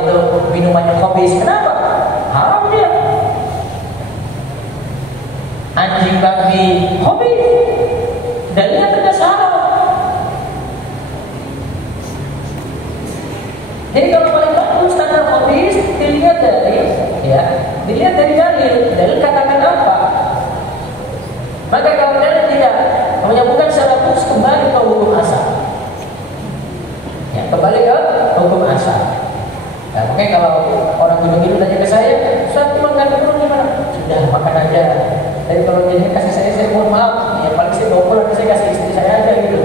itu minumannya khabis. Kenapa? Haram dia. Anjing babi khabis. Dalilnya tegas haram. Jadi kalau paling bagus standar khabis dilihat dari dalil katakan apa. Maka kalau dalil tidak menyebutkan secara khusus, kembali ke hukum asal. Ya, kembali ke hukum asal. Nah, makanya kalau orang gunung-gunung tanya ke saya, "Ustaz, makan dulu gimana?" Sudah, makan aja. Tapi kalau dia kasih saya mohon maaf, ya paling saya bawa pulang, saya kasih istri saya aja gitu.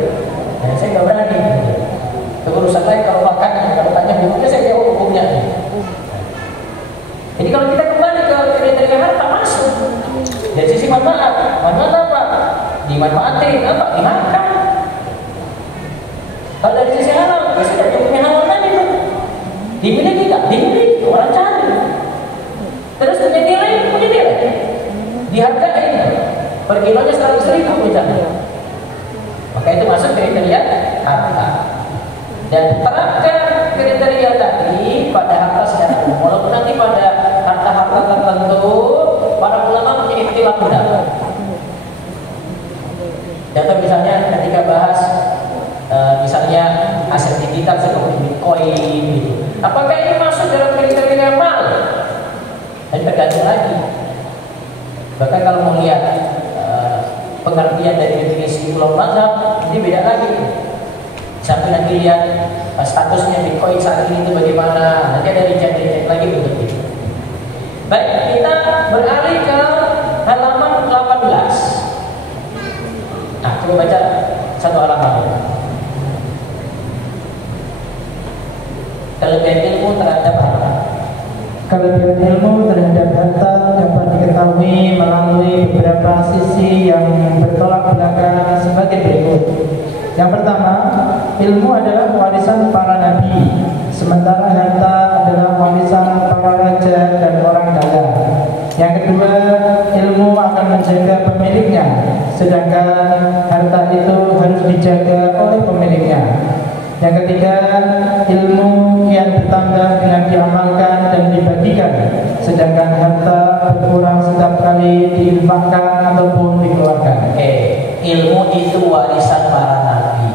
Nah, saya nggak berani. Gitu. Itu urusan lain kalau makan, kalau tanya hukumnya saya jawab hukumnya. Jadi kalau kita kembali ke kriteria harta masuk. Dari sisi manfaat apa? Dimanfaatin apa? Dimakan. Kalau dari sisi halal, ya sudah punya halal tadi tuh. Dimiliki tak? Dimiliki, orang cari. Terus punya nilai. Dihargai. Per kilonya 100.000 misalnya. Maka itu masuk kriteria harta. Dan terapkan kriteria tadi pada harta secara umum. Walaupun nanti pada harta-harta tertentu para ulama punya ikhtilaf pendapat. Contoh misalnya ketika bahas misalnya aset digital seperti Bitcoin gitu. Apakah ini masuk dalam kriteria mal? Dan tergantung lagi. Bahkan kalau mau lihat pengertian dari definisi ulama mazhab, ini beda lagi. Sampai nanti lihat statusnya Bitcoin saat ini itu bagaimana. Nanti ada dicek lagi untuk itu. Baik, kita beralih ke halaman 18. Nah, coba baca satu halaman. Kelebihan ilmu terhadap harta. Kelebihan ilmu terhadap harta dapat diketahui melalui beberapa sisi yang bertolak belakang sebagai berikut. Yang pertama, ilmu adalah warisan para nabi, sementara harta adalah warisan para raja dan orang kaya. Yang kedua, ilmu akan menjaga pemiliknya, sedangkan harta itu harus dijaga oleh pemiliknya. Yang ketiga, ilmu kian bertambah dengan diamalkan dan dibagikan, sedangkan harta berkurang setiap kali diinfakkan ataupun dikeluarkan. Ilmu itu warisan para nabi.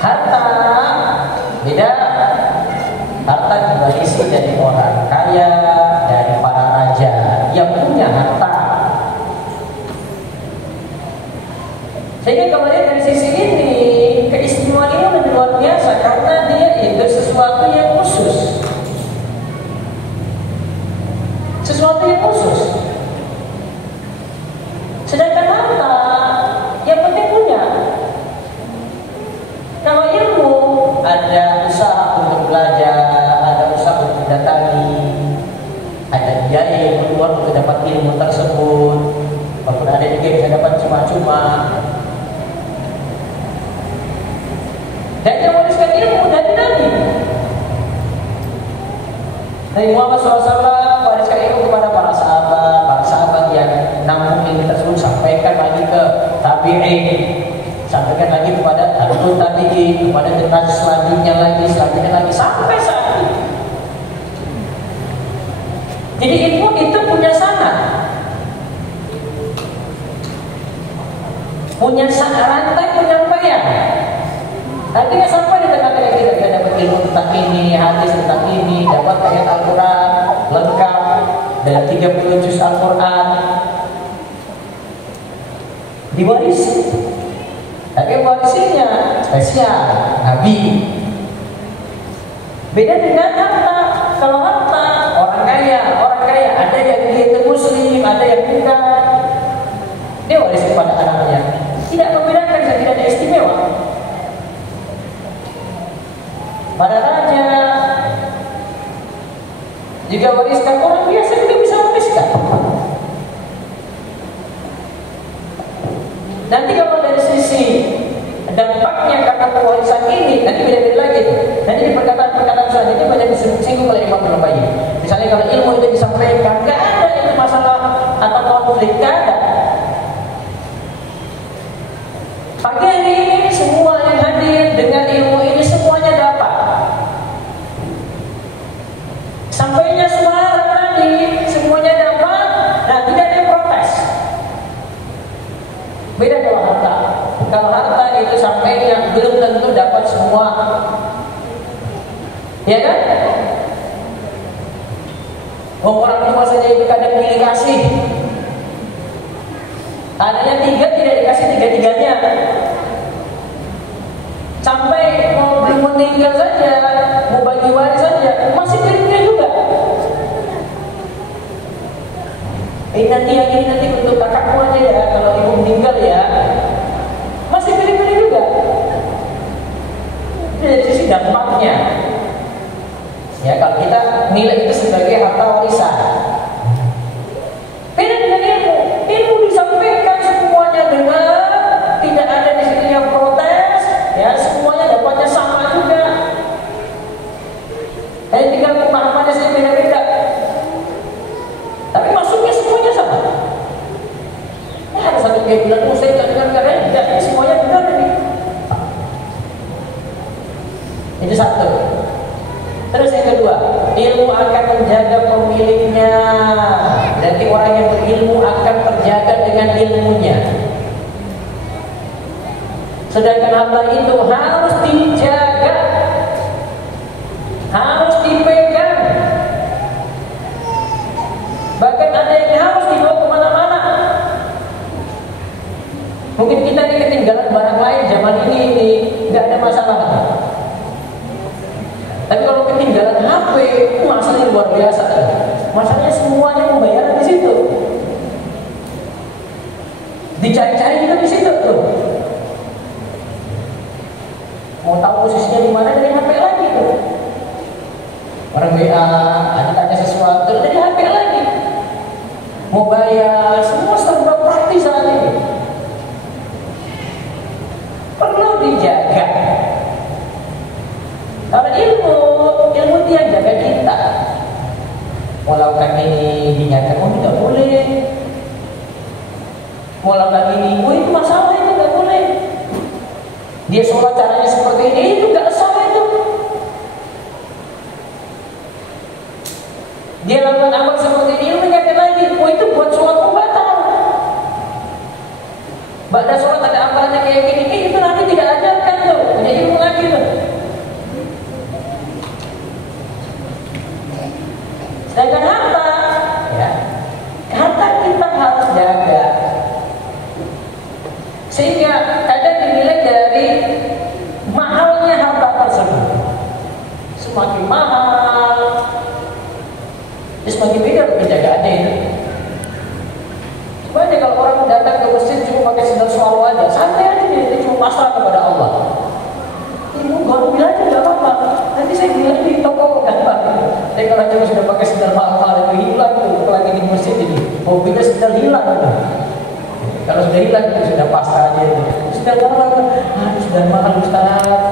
Harta beda. Harta diwarisi dari orang kaya, dari para raja yang punya harta. Sehingga kalau lihat dari sisi ini, keistimewaan ilmu lebih luar biasa karena dia itu sesuatu yang khusus. Sesuatu yang khusus. Sedangkan harta yang penting punya. Kalau ilmu ada usaha untuk belajar, ada usaha untuk datangi, ada biaya yang keluar untuk dapat ilmu tersebut. Walaupun ada juga yang bisa dapat cuma-cuma. Dan yang wariskan ilmu dari Nabi. Nabi Muhammad SAW wariskan ilmu kepada para sahabat yang nampung ilmu tersebut, sampaikan lagi ke tabi'in, sampaikan lagi kepada tabi'ut tabi'in, kepada generasi selanjutnya lagi, sampai saat ini. Jadi ilmu itu punya sanad, punya rantai penyampaian. Artinya sampai di tengah-tengah kita dapat ilmu tentang ini, hadis tentang ini, dapat ayat Al-Quran lengkap dan 30 juz Al-Quran diwarisi. Tapi warisinya spesial Nabi. Beda dengan harta. Kalau harta orang kaya ada yang dia itu muslim, ada yang bukan. Dia waris kepada anaknya. Tidak membedakan, tidak ada istimewa. Pada raja juga wariskan, orang biasa juga bisa wariskan. Nanti kalau dari sisi dampaknya karena pewarisan ini, nanti beda-beda lagi. Nanti di perkataan selanjutnya banyak disinggung oleh Imam Al-Qayyim. Misalnya kalau ilmu itu disampaikan, nggak ada itu masalah atau konflik, nggak ada. Pagi hari ini semua yang hadir dengan ilmu ini semua. Ya kan? Orang tua saja itu kadang pilih kasih. Ada yang 3 tidak dikasih 3-3-nya. Sampai mau belum meninggal saja, mau bagi waris saja, masih pilih-pilih juga. Nanti yang ini nanti untuk kakakmu aja ya, kalau ibu meninggal ya, masih pilih-pilih juga. Dari sisi dampaknya, ya kalau kita nilai itu sebagai harta warisan. Beda dengan ilmu, ilmu disampaikan semuanya dengan tidak ada di sini yang protes, ya semuanya dapatnya sama juga. Tinggal pemahamannya saya beda-beda. Tapi masuknya semuanya sama. Ya, ada satu yang bilang, oh saya tidak dengar, ya semuanya benar ini. Itu satu. Terus yang kedua, ilmu akan menjaga pemiliknya. Berarti orang yang berilmu akan terjaga dengan ilmunya. Sedangkan harta itu harus dijaga, harus dipegang. Bahkan ada yang harus dibawa kemana-mana. Mungkin kita ini ketinggalan barang lain zaman ini nggak ada masalah. Tapi kalau ketinggalan HP, masalahnya luar biasa. Masalahnya semuanya pembayaran di situ. Dicari-cari juga di situ tuh. Mau tahu posisinya di mana dari HP lagi tuh. Orang WA, ada tanya sesuatu dari HP lagi. Mau bayar, semua serba praktis saat ini. Perlu dijaga. Karena ilmu dia jaga kita. Walau kami dinyatakan, oh tidak boleh. Walau kami oh itu masalah, itu tidak boleh. Dia sholat caranya seperti ini, itu tidak salah itu. Dia lakukan amal seperti ini, mengingatkan lagi, oh itu buat sholatmu batal. Pada sholat ada amalannya kayak gini, itu nanti tidak ajarkan tuh, punya ilmu lagi tuh. Sedangkan harta, ya, harta kita harus jaga. Sehingga kadang dinilai dari mahalnya harta tersebut. Semakin mahal, semakin beda penjagaannya itu. Coba aja kalau orang datang ke masjid cuma pakai sandal selalu aja, santai aja dia cuma pasrah kepada Allah. Ibu baru bilang aja nggak apa-apa. Nanti saya bilang di toko gampang. Tapi kalau cuma sudah pakai sandal mahal itu hilang tuh. Kalau lagi di masjid ini, mobilnya sandal hilang tuh. Kalau sudah hilang itu sudah pasrah aja. Sudah mahal, sudah mahal Ustaz.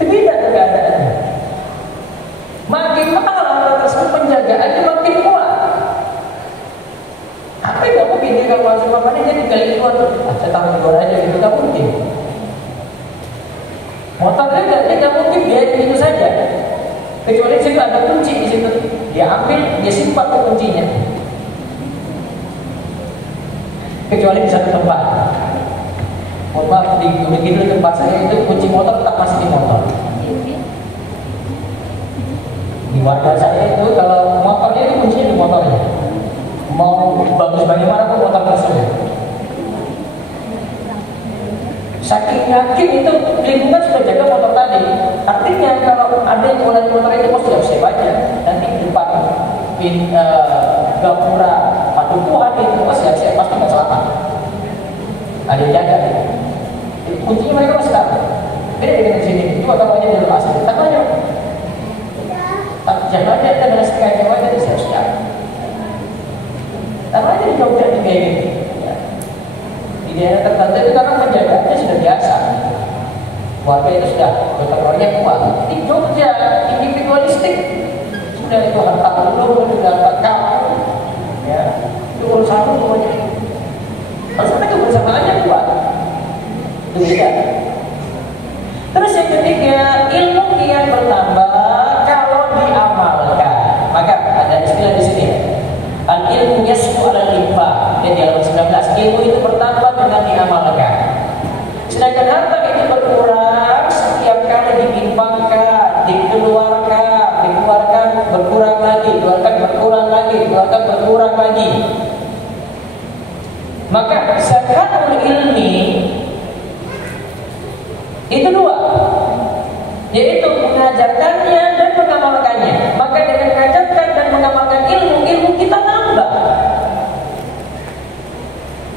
Beda keadaannya. Makin mahal harta tersebut penjagaannya makin kuat. Apa yang kamu pikir kalau masuk makannya jadi kali keluar tuh? Saya taruh di luar aja gitu, nggak mungkin. Motornya nggak mungkin biarin itu saja. Kecuali di situ ada kunci di situ, dia ambil, dia simpan tuh kuncinya. Kecuali di satu tempat. Mohon maaf, di tempat saya itu kunci motor tetap masih di motor. Di warga saya itu kalau motornya itu kuncinya di motornya. Mau bagus bagaimana pun motor tersebut. Saking yakin itu lingkungan sudah jaga motor tadi. Artinya kalau ada yang mau dari motor itu pasti siap-siap aja. Nanti di depan gapura padukuhan itu pasti siap-siap, pasti nggak selamat. Ada yang jaga. Kuncinya mereka masih tahu. Beda dengan di sini. Cuma kalau aja dilepas, tak banyak. Jangan aja dengan setengah jam aja siap-siap. Tak aja dijauh-jauh kayak gini. Di daerah tertentu itu karena penjagaannya sudah biasa. Warga itu sudah berperannya kuat. Di Jogja individualistik sudah itu harta lu, sudah harta kamu, ya itu urusan semuanya. Maksudnya kebersamaannya kuat. Itu beda. Terus yang ketiga, ilmu kian bertambah kalau diamalkan. Maka ada istilah di sini. Al ilmu yasku ala limpah. Di halaman 19, ilmu itu bertambah dengan diamalkan. Sedangkan harta itu berkurang Itu dua, yaitu mengajarkannya dan mengamalkannya. Maka dengan mengajarkan dan mengamalkan ilmu kita nambah.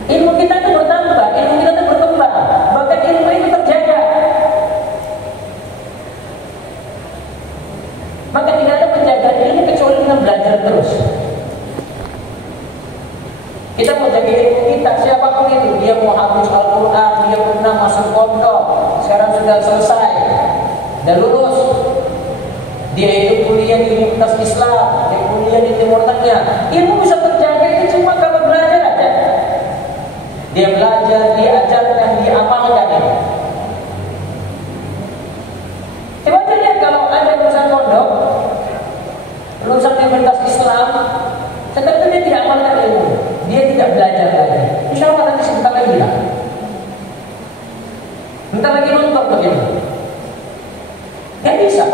Ilmu kita itu bertambah, ilmu kita itu berkembang, bahkan ilmu itu terjaga. Maka tidak ada penjagaan ilmu kecuali dengan belajar terus. Kita mau jaga ilmu kita, siapapun itu, dia mau hafuz Al-Quran, dia pernah masuk pondok, sekarang sudah selesai, sudah lulus, dia itu kuliah di Universitas Islam, dia kuliah di Timur Tengah. Ilmu bisa terjaga itu cuma kalau belajar aja. Dia belajar, diajarkan, diamalkan itu. Coba aja lihat kalau ada lulusan pondok, lulusan Universitas Islam, tetapi dia tidak amalkan ilmu, dia tidak belajar lagi. Insya Allah nanti sebentar lagi hilang. Bentar lagi nonton begitu. Gak bisa.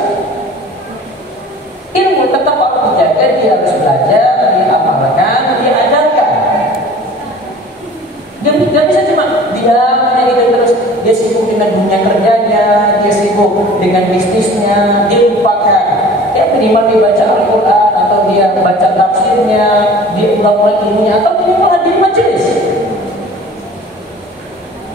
Ilmu tetap harus dijaga, dia harus belajar, diamalkan, diajarkan. Dia tidak bisa cuma diamnya gitu terus. Dia sibuk dengan dunia kerjanya, dia sibuk dengan bisnisnya, dia lupakan. Ya minimal dia baca Al-Quran atau dia baca tafsirnya, dia ulang-ulang ilmunya, atau minimal hadir majelis.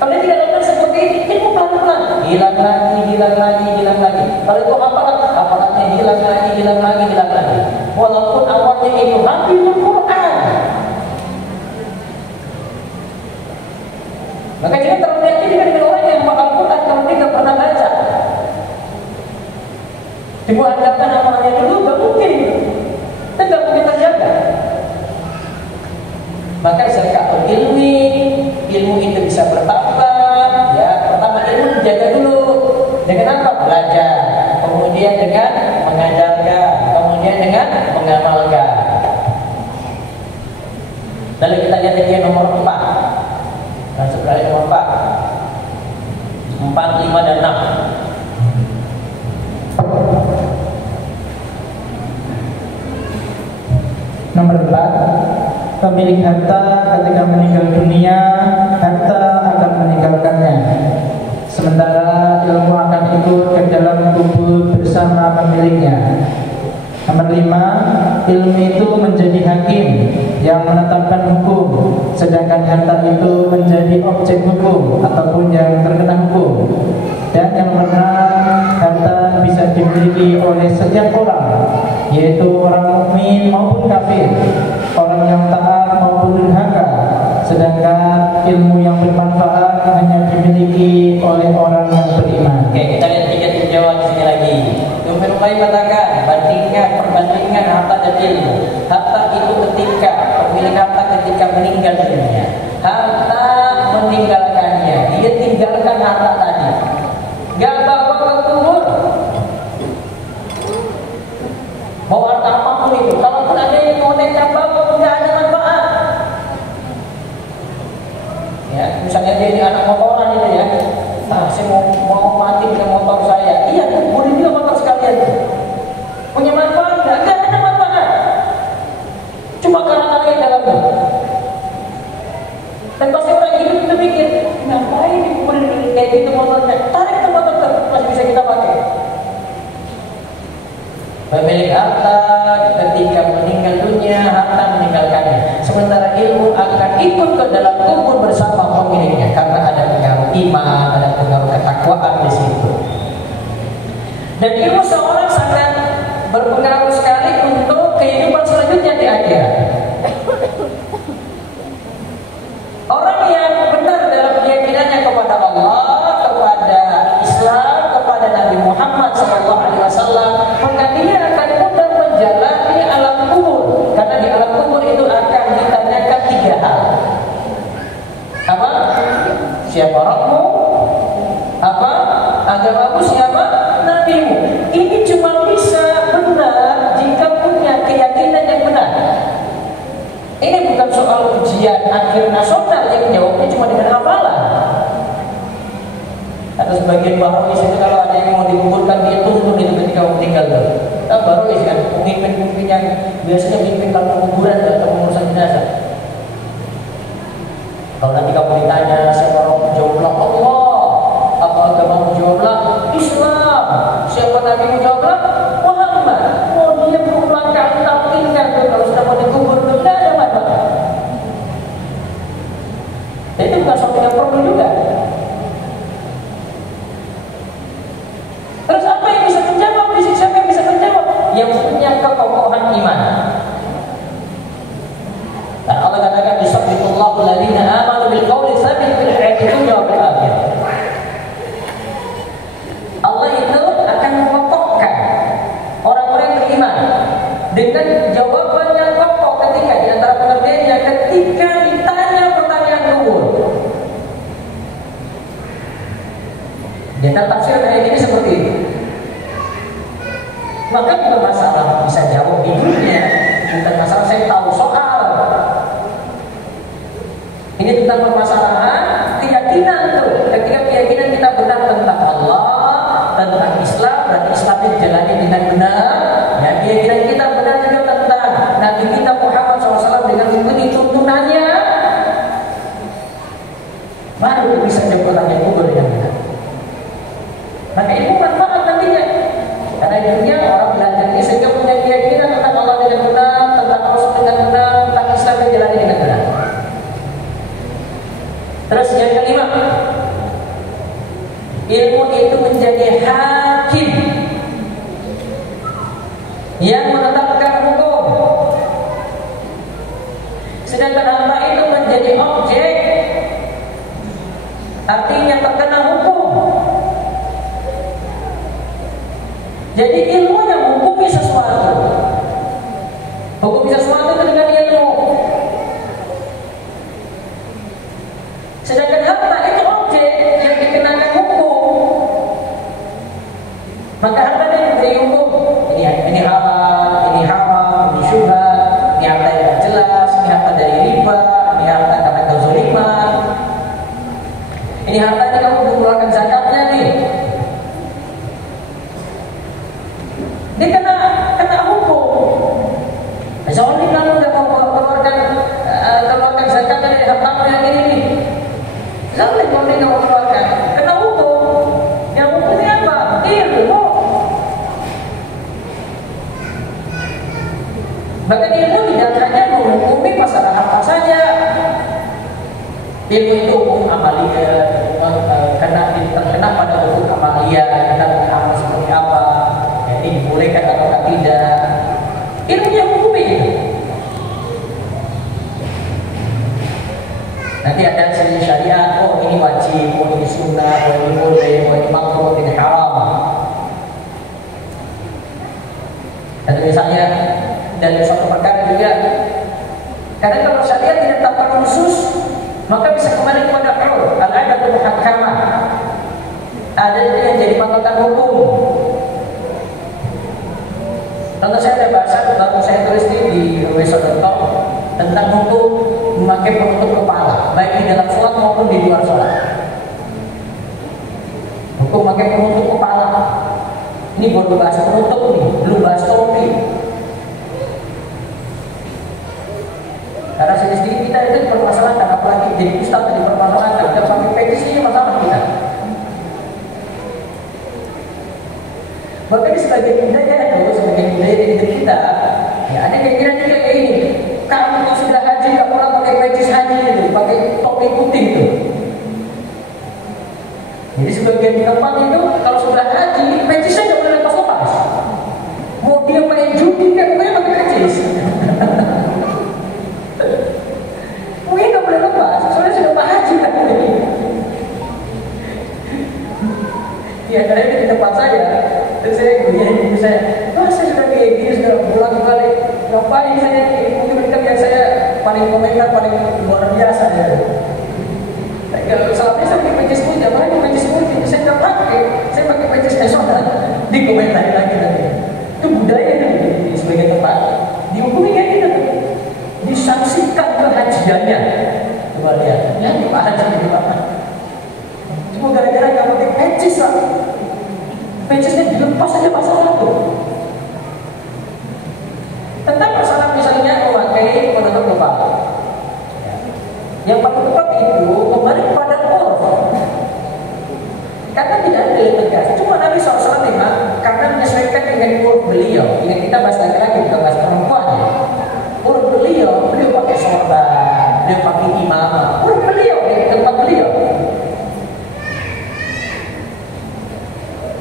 Kalau dia tidak lakukan seperti ini, ilmu pelan-pelan hilang lagi. Kalau itu aparatnya hilang lagi. Walaupun awalnya itu hafizul Quran. Maka kita terlalu yakin dengan orang yang hafal Quran kalau dia tidak pernah baca. Coba andalkan amalnya dulu, gak mungkin. Dan gak mungkin terjaga. Maka zakatul ilmi, ilmu itu bisa bertambah. Ya, pertama ilmu dijaga dulu. Dengan apa? Belajar. Kemudian dengan mengajarkan. Kemudian dengan mengamalkan. Lalu kita lihat yang nomor 4. Dan sebenarnya nomor 4, 5 dan 6. Nomor 4, pemilik harta ketika meninggal dunia, harta akan meninggalkannya. Sementara ilmu akan ikut ke dalam kubur bersama pemiliknya. Nomor 5, ilmu itu menjadi hakim yang menetapkan hukum, sedangkan harta itu menjadi objek hukum ataupun yang terkena hukum. Dan yang nomor 6, harta bisa dimiliki oleh setiap orang, yaitu orang mukmin maupun kafir, orang yang taat maupun durhaka. Sedangkan ilmu yang bermanfaat hanya dimiliki oleh orang yang beriman. Oke, kita lihat 3 tinjauan di sini lagi. Ibnu Qayyim katakan, perbandingan harta dan ilmu. Harta itu ketika pemilik harta ketika meninggal dunia, harta meninggalkannya, dia tinggalkan harta tadi, gak bawa ke kubur. Mau harta apapun itu, kalaupun ada yang mau nekat bawa, nggak ada manfaat. Ya, misalnya dia ini anak motoran itu ya, saya mau mati dengan motor saya. Iya, boleh juga motor sekalian. Punya manfaat nggak? Nggak ada manfaat. Cuma karena yang dalamnya. Dan pasti orang hidup itu mikir, ngapain dikumpulin kayak gitu motornya? Tarik ke motor masih bisa kita pakai. Pemilik harta ketika meninggal dunia, harta meninggalkannya. Sementara ilmu akan ikut ke dalam kubur bersama pemiliknya, karena ada pengaruh iman, ada pengaruh ketakwaan di situ. Dan ilmu seorang sangat berpengaruh sekali untuk kehidupan selanjutnya di akhirat. Orang yang benar dalam keyakinannya kepada Allah, kepada Islam, kepada Nabi Muhammad SAW, maka dia akan mudah menjalani alam kubur. Karena di alam kubur itu akan ditanyakan 3 hal. Apa? Siapa Rabbmu? Apa? Agamamu siapa? Nabimu. Ini cuma bisa benar jika punya keyakinan yang benar. Ini bukan soal ujian akhir nasional yang jawabnya cuma dengan hafalan. Atau sebagian barois itu kalau ada yang mau dikuburkan dia tuntun itu ketika mau meninggal tuh. Nah, barois kan pemimpin-pemimpin yang biasanya mimpin kalau kuburan atau pengurusan jenazah. Kalau nanti kamu ditanya siapa Rabb, jawablah Allah. Apa agama, jawablah Terus apa yang bisa menjawab? Siapa yang bisa menjawab? Yang punya kekokohan iman. Dan Allah katakan yusabbitullahu alladziina aamanu bil qawli tsabit fil hayati dunya wa fil akhirah. Allah itu akan mengokohkan orang-orang yang beriman dengan jawaban yang kokoh ketika di antara pengertiannya ketika ditanya pertanyaan kubur. Di antara tafsir ayat ini seperti itu. Maka bukan masalah bisa jawab di dunia, bukan masalah saya tahu soal. Ini tentang permasalahan keyakinan tuh. Ketika keyakinan kita benar tentang Allah, tentang Islam, dan Islam dijalani dengan benar. Ya, keyakinan kita benar juga tentang Nabi kita Muhammad SAW dengan mengikuti tuntunannya. Baru bisa jawab pertanyaan kubur dengan benar. Maka itu manfaat nantinya. Karena di dunia orang belajar ini sehingga punya keyakinan tentang Allah dengan benar, tentang Rasul dengan benar, tentang Islam dijalani dengan benar. Terus yang kelima, ilmu itu menjadi hakim yang menetapkan hukum, sedangkan harta itu menjadi objek, artinya terkena hukum. Jadi ilmu yang menghukumi sesuatu, hukumi sesuatu itu dengan ilmu. Sedangkan harta itu objek yang dikenakan hukum. Maka harta itu diberi hukum. Ini halal, ini haram, ini syubhat, ini harta yang jelas, ini harta dari riba, ini harta karena kezaliman. Ini harta yang kamu mengeluarkan zakatnya nih. Dia kena hukum. Zalim kamu udah mau keluarkan zakat dari hartamu yang ini nih. Zalim kalau dia mau keluarkan, kena hukum. Yang hukumnya apa? Ilmu. Bahkan ilmu tidak hanya menghukumi masalah harta saja. Ilmu itu hukum amalia, terkena pada hukum amalia. Kita beramal seperti apa? Ini bolehkan atau tidak? Ilmunya hukum itu. Nanti ada sisi syariat. Oh ini wajib, oh ini sunnah, oh ini boleh, oh ini makruh, ini haram. Dan misalnya dari suatu perkara juga. Karena kalau syariat tidak tanpa khusus, maka bisa kembali kepada urf, al-'adatul muhakkamah. Ada yang jadi patokan hukum. Contoh saya ada bahasa baru saya tulis di website.com tentang hukum memakai penutup kepala, baik di dalam sholat maupun di luar sholat. Hukum memakai penutup kepala. Ini baru bahas penutup nih, belum bahas topi. Karena sedikit kita itu dipermasalahkan, apalagi jadi ustaz tadi dipermasalahkan, dan pakai peci ini masalah kita. Bahkan di sebagian budaya itu, sebagian budaya di negeri kita, ya ada kira-kira juga kayak ini. Kamu kalau sudah haji nggak pernah pakai peci haji itu, pakai topi putih itu. Jadi sebagian tempat itu kalau sudah haji, peci saya nggak boleh lepas-lepas. Mau dia main judi kan, pokoknya pakai peci. Mungkin nggak boleh lepas, soalnya sudah Pak Haji kan. Ya karena di tempat saya, terus saya kemudian ibu saya, saya sudah kayak gini, sudah bolak-balik. Ngapain saya ini? Mungkin mereka yang saya paling komentar, paling luar biasa ya. Kalau selama saya pakai peci putih, apalagi peci putih, saya nggak pakai, saya pakai peci nasional. Dikomentari lagi tadi. Itu budaya di sebagian tempat. Dihukumi kayak gitu. Disaksikan kehajiannya. Coba lihat, ya Pak Haji di mana? Cuma gara-gara nggak pakai pecis lah. Pecisnya dilepas saja masalah itu. Tentang masalah misalnya memakai penutup kepala. Yang paling tepat itu kembali kepada urf. Karena tidak ada yang tegas. Cuma Nabi SAW memang karena menyesuaikan dengan urf beliau. Ingat kita bahas laki-laki, bukan bahas perempuan. Urf beliau pakai sorban, beliau pakai imamah. Urf beliau di tempat beliau.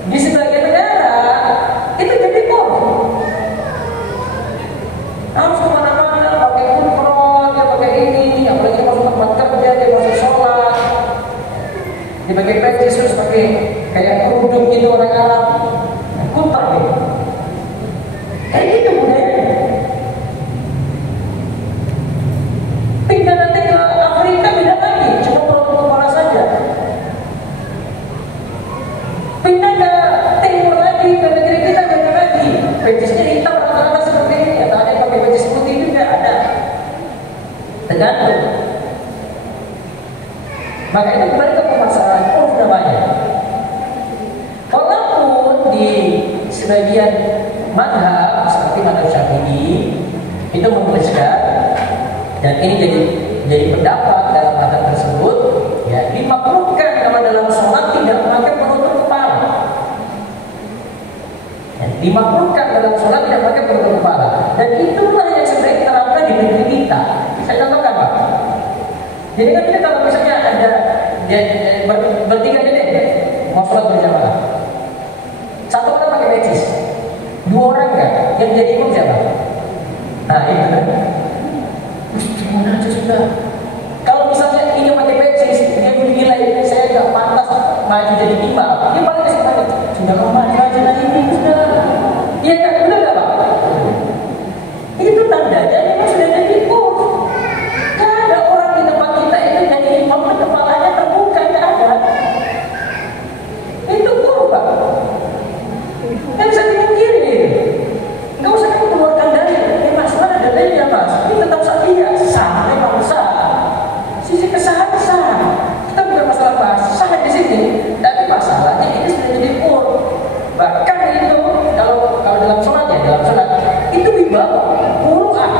Di sebagian negara Pecisnya hitam rata-rata seperti ini, atau ada yang pakai pecis putih juga ada. Tergantung. Maka itu kembali ke permasalahan uruf namanya. Walaupun di sebagian madhab seperti madhab Syafi'i itu menuliskan, dan ini jadi pendapat dalam madhab tersebut, ya dimakruhkan kalau dalam sholat tidak memakai penutup kepala. Ya, dimakruhkan dalam sholat tidak memakai penutup kepala, dan itulah yang sebenarnya diterapkan di negeri kita. Saya contohkan Pak. Jadi kan kita kalau misalnya ada bertiga aja deh mau sholat berjamaah, satu orang pakai pecis, dua orang kan yang jadi imam siapa? Nah itu kan, gimana aja sudah. Kalau misalnya ini pakai pecis, dia menilai saya nggak pantas maju jadi imam, dia paling kasih tahu, sudah kamu maju aja nanti sudah. Iya kan, benar nggak Pak? Itu tandanya memang sudah jadi imam. Kan ada orang di tempat kita itu jadi imam, kepalanya terbuka, nggak ada. Itu guru Pak. Kan bisa dimungkiri. Nggak usah kamu keluarkan dalil. Mas, mana dalilnya Mas? Ini tetap saja sah, memang sah. Sisi kesahan sah. Kita bukan masalah bahas sah di sini, tapi masalahnya ini sudah jadi pur. Bahkan itu kalau dalam sholat ya, dalam sholat itu wibawa Quran.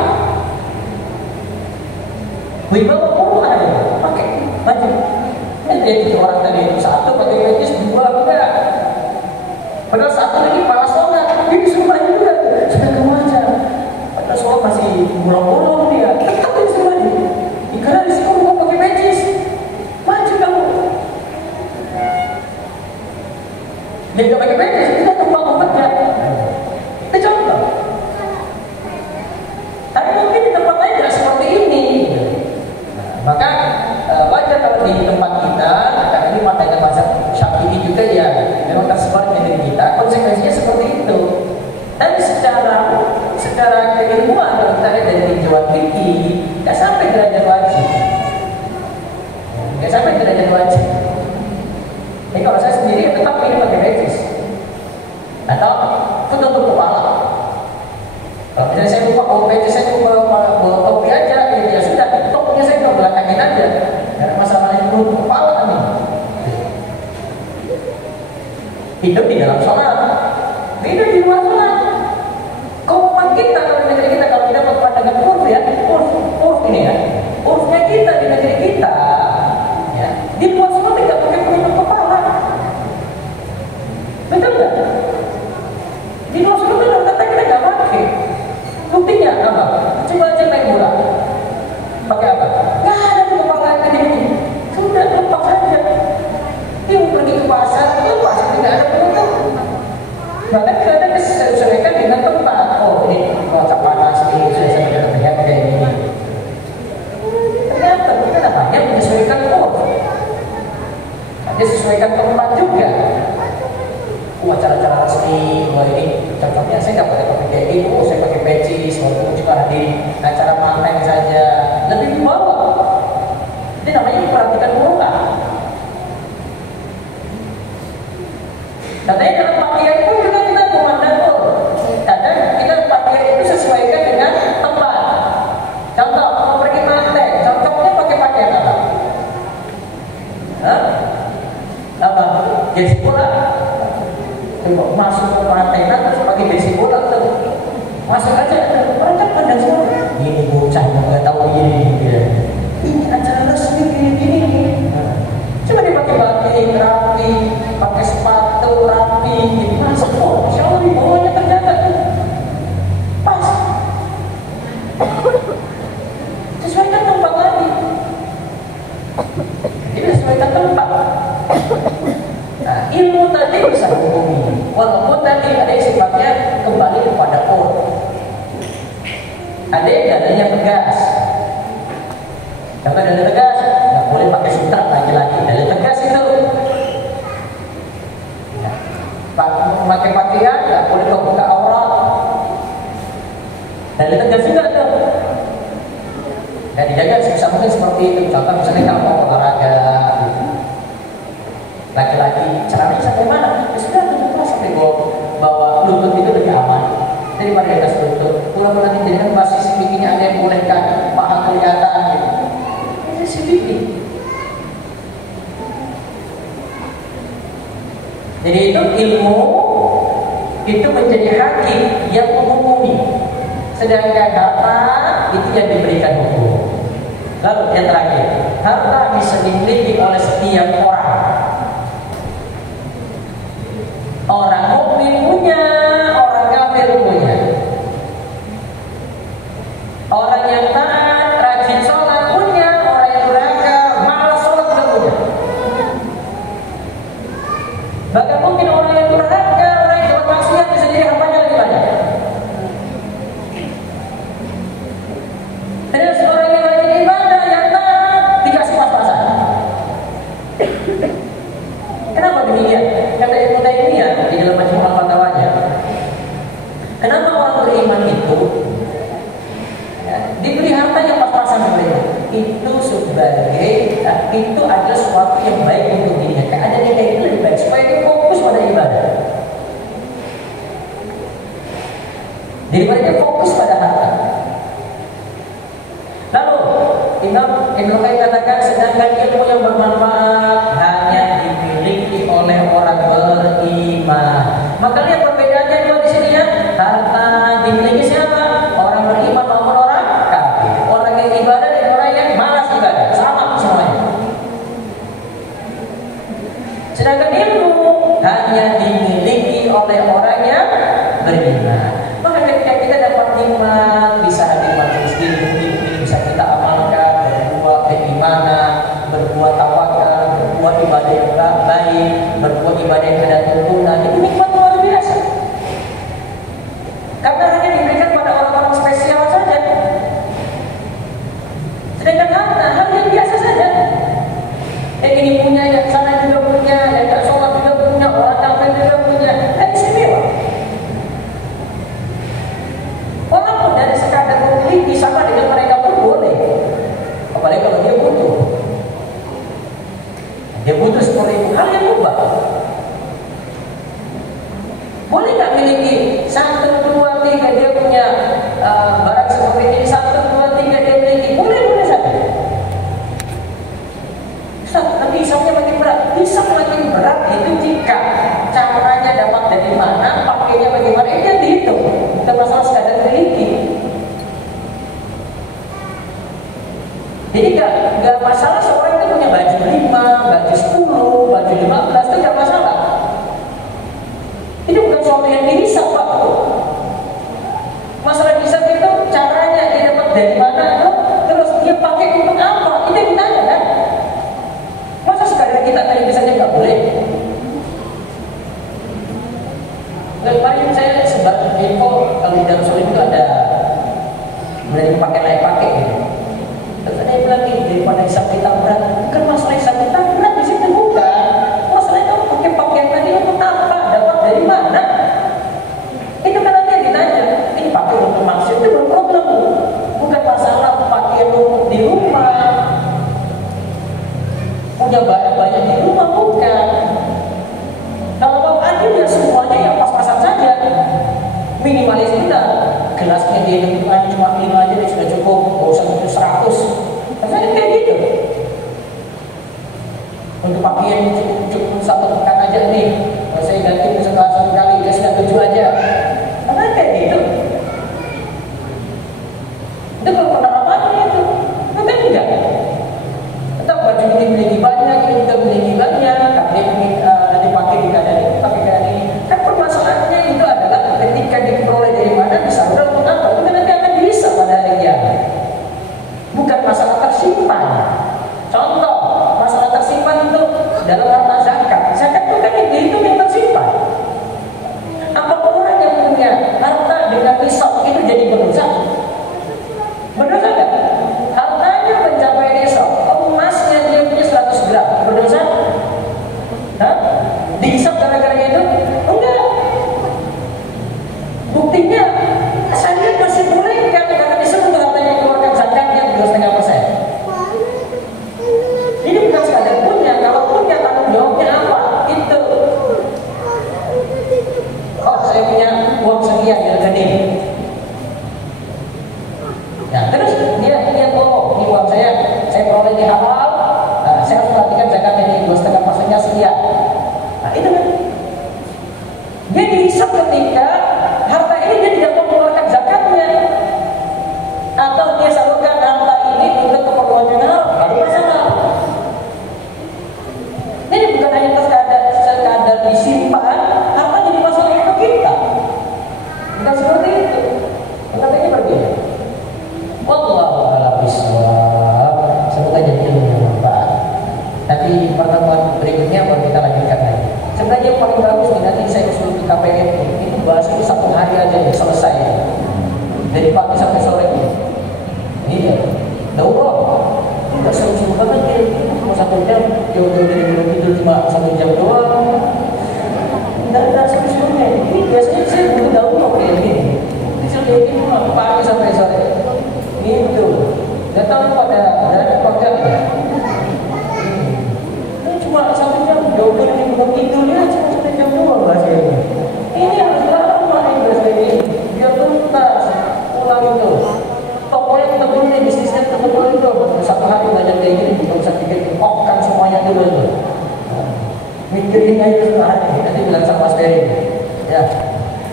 Wibawa Quran ya, pakai maju. Dia itu orang tadi satu pakai pecis, dua enggak. Padahal satu lagi malas sholat, dia disuruh maju juga. Sudah kamu aja. Padahal sholat masih bolong-bolong dia, tetap dia disuruh maju. Karena di sini kamu pakai pecis, maju kamu. Dia nggak pakai pecis, kita tumpang umatnya. Kita contoh. Tapi mungkin di tempat lain tidak seperti ini. Maka wajar kalau di tempat kita, karena ini matanya mazhab Syafi'i juga ya, memang tersebar di negeri kita, konsekuensinya seperti itu. Dan secara keilmuan kalau kita lihat dari tinjauan fikih, nggak sampai derajat wajib, nggak sampai derajat wajib. Jadi kalau saya sendiri tetap pilih pakai pecis atau tutup kepala. Kalau misalnya saya lupa bawa pecis, saya lupa bawa topi aja, ya sudah, topinya saya ke belakangin aja. Karena masalahnya tutup kepala nih. Hidup di dalam sholat, hidup di luar sholat. Kauman kita kalau di negeri kita, kalau tidak dapat pandangan urf ya, urf ini ya, urfnya kita di negeri kita, ya, di luar sholat tidak pakai penutup kepala. Betul nggak? Di luar sholat itu kata kita nggak pakai. Buktinya apa? Coba aja main bola, pakai apa? Nggak ada di kepala ini. Sudah lepas saja. Dia mau pergi ke pasar, lepas tidak ada penutup. Bahkan kadang disesuaikan dengan tempat. Oh ini cuaca panas nih, saya terlihat kayak ini. Ternyata kita namanya menyesuaikan urf. Disesuaikan tempat juga. Acara-acara resmi, wah ini contohnya saya nggak pakai topi kayak gitu, saya pakai pecis, walaupun cuma di acara manten saja, lebih bawah. Ini namanya memperhatikan Quran. Katanya dalam pakaian pun juga kita memandang kadang kita pakaian itu sesuaikan dengan tempat. Contoh, mau pergi manten, contohnya pakai pakaian apa? Hah? Apa? Jersey bola. Coba masuk ke mantenan terus pakai jersey bola tuh. Masuk aja, orang kan pandang semua. Ini bocah nggak tahu ini. Ini acara resmi gini. Coba dia pakai batik rapi, pakai sepatu rapi, masuk kok. Insya Allah bawahnya terjaga tuh. Pas. Sesuaikan tempat lagi. Jadi sesuaikan tempat. Nah, ilmu tadi bisa menghubungi, walaupun tadi ada yang sifatnya kembali kepada urf. Ada yang dalilnya tegas. Karena dalil tegas, nggak boleh pakai sutra laki-laki. Dalil tegas itu. Pakai pakaian nggak boleh membuka aurat. Dalil tegas juga tuh. Dan dijaga sebisa mungkin seperti itu. Contoh misalnya kalau mau olahraga, laki-laki celananya sampai mana? Ya sudah, tutup sampai bawa lutut itu lebih aman. ilmu itu menjadi hakim yang menghukumi, sedangkan harta itu yang diberikan hukum. Lalu yang terakhir, harta bisa dimiliki oleh setiap orang. Orang mukmin punya, orang kafir punya. Orang yang taat, rajin sholat punya, orang yang durhaka, malas sholat juga punya. Bahkan mungkin orang yang durhaka, orang yang bermaksiat bisa jadi hartanya lebih banyak. Terus orang yang rajin ibadah, yang taat, dikasih pas-pasan. Kenapa demikian? Kata Ibnu Taimiyah di dalam Majmu' al-Fatawanya, kenapa orang beriman itu diberi harta yang pas-pasan oleh itu sebagai itu adalah sesuatu yang baik untuk dirinya. Keadaan yang kayak itu lebih baik supaya dia fokus pada ibadah daripada dia fokus pada harta. Lalu Imam Ibnu Qayyim katakan, sedangkan ilmu yang bermanfaat hanya dimiliki oleh orang beriman. Maka lihat perbedaannya dua di sini ya. Harta dimiliki siapa? Orang beriman maupun orang kafir. Orang yang ibadah dan orang yang malas ibadah, sama semuanya. Sedangkan ilmu hanya dimiliki oleh orang yang beriman. Maka ketika kita dapat iman, bisa hadir majelis ilmu, bisa kita amalkan, berbuat berimanan, berbuat tawakal, berbuat ibadah yang baik, berbuat ibadah yang ada tuntunan, itu nikmat luar biasa. Karena hanya diberikan pada orang-orang spesial saja. Sedangkan harta hal yang biasa saja. Yang ini punya, yang sana juga punya, yang tak sholat juga punya, orang kafir juga punya. Dan istimewa. Walaupun dari sekadar memiliki sama dengan mereka pun boleh. Apalagi kalau dia butuh. Dia butuh seperti itu, hal yang mubah. Boleh nggak miliki 1, 2, 3 dia punya barang seperti ini, 1, 2, 3 dia miliki, boleh saja. Tapi hisapnya makin berat. Hisap makin berat itu jika caranya dapat dari mana, pakainya bagaimana, itu yang dihitung. Bukan masalah sekadar miliki. Jadi nggak masalah seorang itu punya baju 5, baju 10, baju 15, itu nggak masalah. Itu bukan sesuatu yang dihisap, Pak. Masalah hisap itu caranya dia dapat dari mana, terus dia pakai untuk apa, itu yang ditanya kan. Masa sekadar kita tadi misalnya nggak boleh. Kemarin saya sebar info kalau di dalam sulit itu ada mulai dipakai naik pakai gitu. Terus ada yang bilang ini daripada hisap kita berat, bukan masalah hisap kita berat di situ, bukan. Masalahnya kamu pakai pakaian tadi untuk apa? Dapat dari mana? Itu kan nanti yang ditanya. Ini pakai untuk maksud itu berproblem, bukan masalah pakaian untuk di rumah. Punya banyak di rumah, bukan. Kalau mau adil ya semuanya yang pas-pasan saja. Minimalis kita gelasnya dia cuma 5 aja dia sudah cukup, nggak usah butuh 100. Rasanya kayak gitu. Untuk pakaian cukup 1 pekan aja nih. Kalau saya ganti satu kali dia sudah 7 aja. Karena kayak gitu. Itu kalau penerapannya itu, bukan enggak. Tetap baju ini memiliki banyak, ini juga memiliki banyak. Tapi nanti pakai di keadaan ini, pakai keadaan ini. Kan permasalahannya itu adalah ketika diperoleh dari mana, disalurkan untuk apa, itu nanti akan dihisap pada hari kiamat. Bukan masalah tersimpan. Contoh, masalah tersimpan itu dalam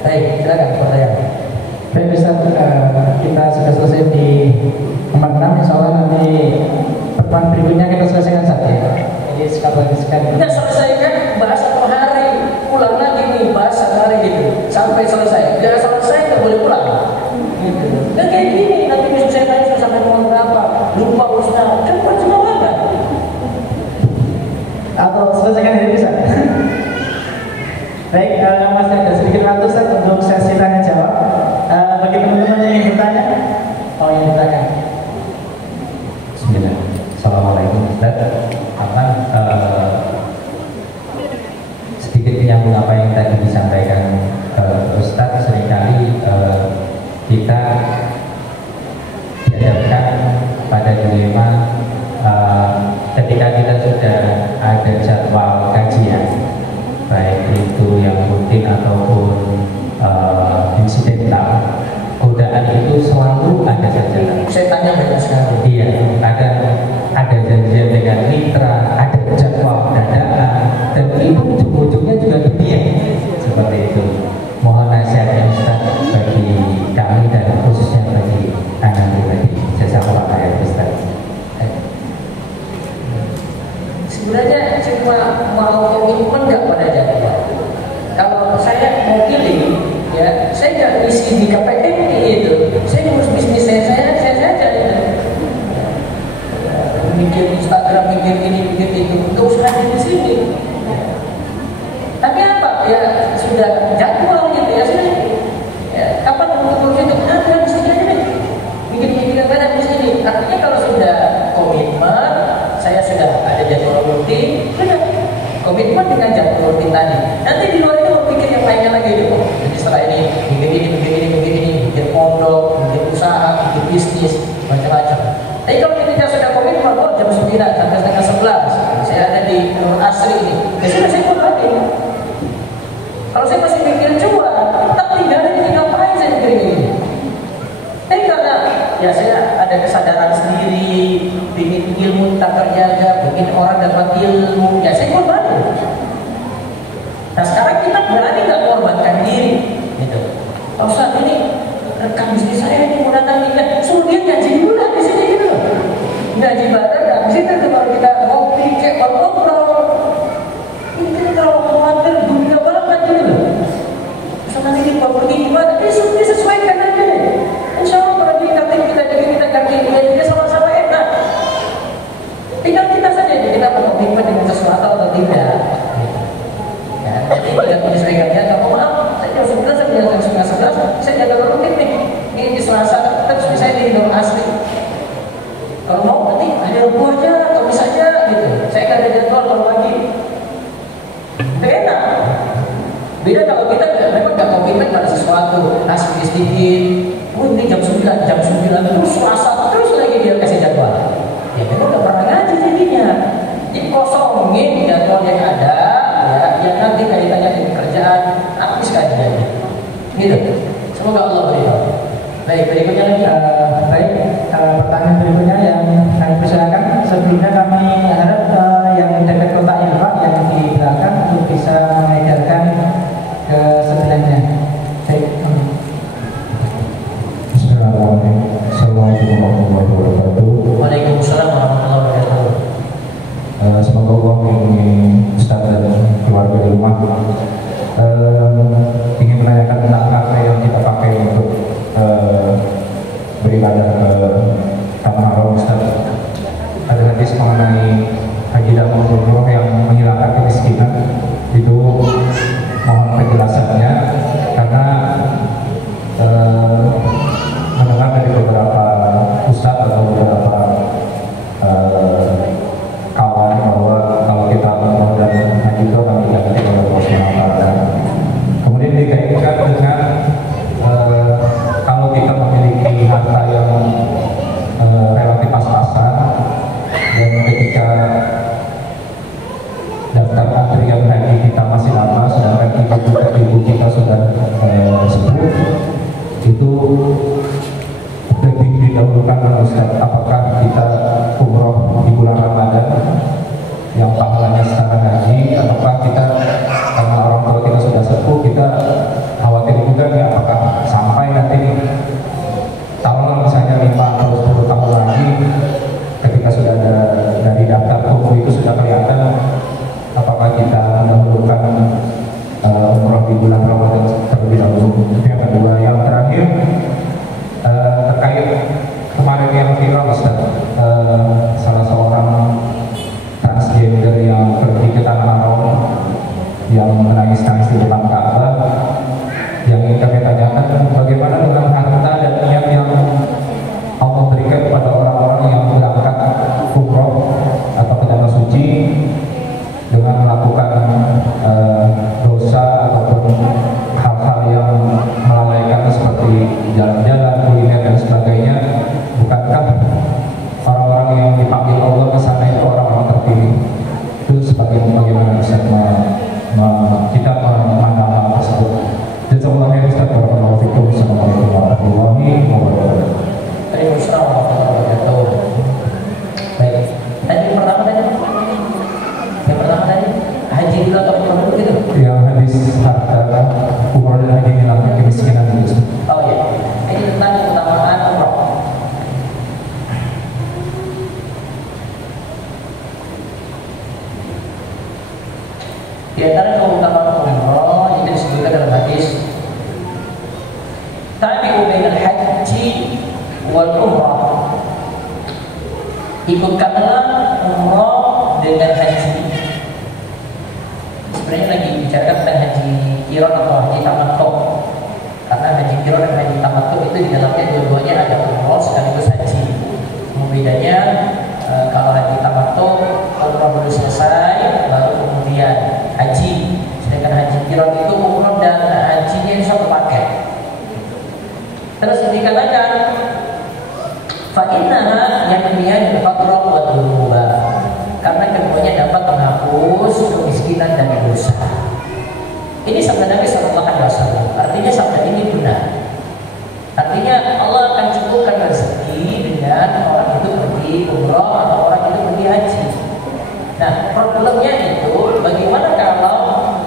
Baik, silakan pertanyaan. Baik Ustaz, kita sudah selesai di nomor 6. Insya Allah nanti pertemuan berikutnya kita selesaikan saja. Jadi sekali. Kita selesaikan bahas satu hari, pulang lagi nih bahas satu hari gitu sampai selesai. Tidak selesai nggak boleh pulang. Gitu. Dan kayak gini nanti bisa saya tanya sudah sampai nomor berapa? Lupa Ustaz, cepat semua kan? Atau selesaikan hari bisa. Baik, masih ada sedikit waktu Ustaz untuk sesi tanya jawab. Bagi teman-teman yang ingin bertanya, yang bertanya. Bismillah. Assalamualaikum Ustaz. Sedikit menyambung apa yang tadi disampaikan Ustaz, seringkali kita dihadapkan pada dilema ketika kita sudah ada jadwal kajian, baik itu yang rutin ataupun insidental, godaan itu selalu ada saja. Saya tanya banyak sekali. Iya, ada janjian dengan mitra, ada jadwal dadakan, dan itu ujung-ujungnya juga dunia seperti itu. Mohon nasihatnya Ustaz bagi kami dan khususnya bagi anak pribadi. Jazakallah khairan Ustaz. Sebenarnya cuma mau komitmen nggak pada jadwal. Kalau saya mau pilih, ya saya nggak isi di KPM itu. Saya ngurus bisnis saya saja itu. Bikin Instagram, bikin ini, bikin itu, nggak usah ada di sini. Tapi apa? Ya sudah jadwal gitu ya sudah. Ya, kapan mau itu? Ada di sini aja nih. Bikin ada di sini. Artinya kalau sudah komitmen, saya sudah ada jadwal rutin, sudah komitmen dengan jadwal rutin tadi. Nanti di luar itu berpikir yang lainnya lagi gitu. Jadi setelah ini, bikin pondok, bikin usaha, bikin bisnis, macam-macam. Tapi kalau kita sudah komitmen, jam 9 sampai setengah 11, saya ada di Nur Asri ini. Ya sudah saya korbanin. Kalau saya masih mikir cuan, tak tinggalin ngapain saya mikir ini. Tapi karena ya saya ada kesadaran sendiri, bikin ilmu tak terjaga, bikin orang dapat ilmu, ya saya korbanin. Nah sekarang kita berani nggak korbankan diri, gitu. Kalau saat ini rekam bisnis saya ini mau datang nikah, suruh dia ngaji dulu lah di sini gitu. Ngaji bareng, habis itu baru kita ngopi, cek, ngobrol. Ini kita kalau khawatir dunia banget gitu loh. Sama ini kalau pergi gimana? Disesuaikan aja. Insya Allah kalau dikatin kita jadi kita katin dia sama-sama enak. Tinggal kita saja kita berkomitmen dengan sesuatu atau tidak. Ya, nanti tidak menyesuaikannya. Kalau maaf, saya jam 9 sampai jam 11, saya jaga rutin nih. Ini di Selasa terus saya di Nur Asri. Kalau mau nanti ada rebu aja atau bisa aja gitu. Saya nggak ada jadwal kalau pagi. Enak. Beda kalau kita memang nggak komitmen pada sesuatu, sedikit. Ini jam 9 terus Selasa terus lagi dia kasih jadwal. Ya memang nggak pernah ngaji jadinya. Jadi kosongin jadwal yang ada, ya yang nanti kaitannya dengan pekerjaan, habis kajiannya. Gitu. Semoga Allah beritahu. Baik, berikutnya lagi. Pertanyaan berikutnya yang kami persilakan. Sebelumnya kami harap yang dekat kotak infak yang di belakang untuk bisa mengedarkan ke sebelahnya. Baik. Bismillahirrahmanirrahim. Assalamualaikum warahmatullahi wabarakatuh. Waalaikumsalam warahmatullahi wabarakatuh. Semoga Allah melindungi Ustaz dan keluarga di rumah. Ingin menanyakan tentang apa yang kita pakai untuk beribadah ke Tanah Haram Ustaz. Ada hadis mengenai haji dan umroh yang menghilangkan kemiskinan, itu mohon penjelasannya karena mendengar dari beberapa ustaz atau beberapa kawan bahwa kalau kita umroh dan haji itu akan diganti oleh Allah SWT. Kemudian dikaitkan dengan kalau kita memiliki harta yang relatif pas-pasan dan ketika daftar antrian haji kita masih lama, sedangkan ibu kita sudah sepuh, itu lebih didahulukan Ustaz. Apakah kita umroh di bulan Ramadan yang pahalanya setara haji, ataukah kita karena orang tua kita sudah sepuh, kita khawatir ibu Yang kedua, yang terakhir terkait kemarin yang viral Ustaz, salah seorang transgender yang pergi ke Tanah Haram yang menangis-nangis di depan Ka'bah. Yang ingin kami tanyakan, bagaimana dengan harta dan niat yang Allah berikan kepada orang-orang yang berangkat umroh atau ke tanah suci dengan melakukan dosa ataupun hal-hal yang melalaikan seperti jalan-jalan, kuliner dan sebagainya. Bukankah orang-orang yang dipanggil Allah ke sana itu orang-orang terpilih? Itu bagaimana bisa kita memandang hal tersebut? Jazakallahu khairan Ustaz. Assalamualaikum warahmatullahi wabarakatuh. Waalaikumsalam warahmatullahi wabarakatuh. Baik. Tadi yang pertama tadi haji dulu atau umroh dulu gitu? Yang hadis harta umroh dan haji menghilangkan kemiskinan itu. Oh ya, ini tentang keutamaan umroh. Di antara keutamaan umroh itu disebutkan dalam hadis tabi'u bainal haji wal umrah, ikutkanlah umrah dengan haji. Sebenarnya lagi bicara tentang haji qiran atau haji tamattu, karena haji qiran dan haji tamattu itu di dalamnya dua-duanya ada umrah sekaligus haji. Bedanya kalau haji tamattu umrah baru selesai baru kemudian haji, sedangkan haji qiran itu umrah dan hajinya itu satu paket. Terus dikatakan fa'innaha yakniyan al-faqra wa dhunuba, karena keduanya dapat menghapus kemiskinan dan dosa. Ini sabda Nabi sallallahu alaihi wasallam. Artinya sabda ini benar. Artinya Allah akan cukupkan rezeki dengan orang itu pergi umrah atau orang itu pergi haji. Nah, problemnya itu bagaimana kalau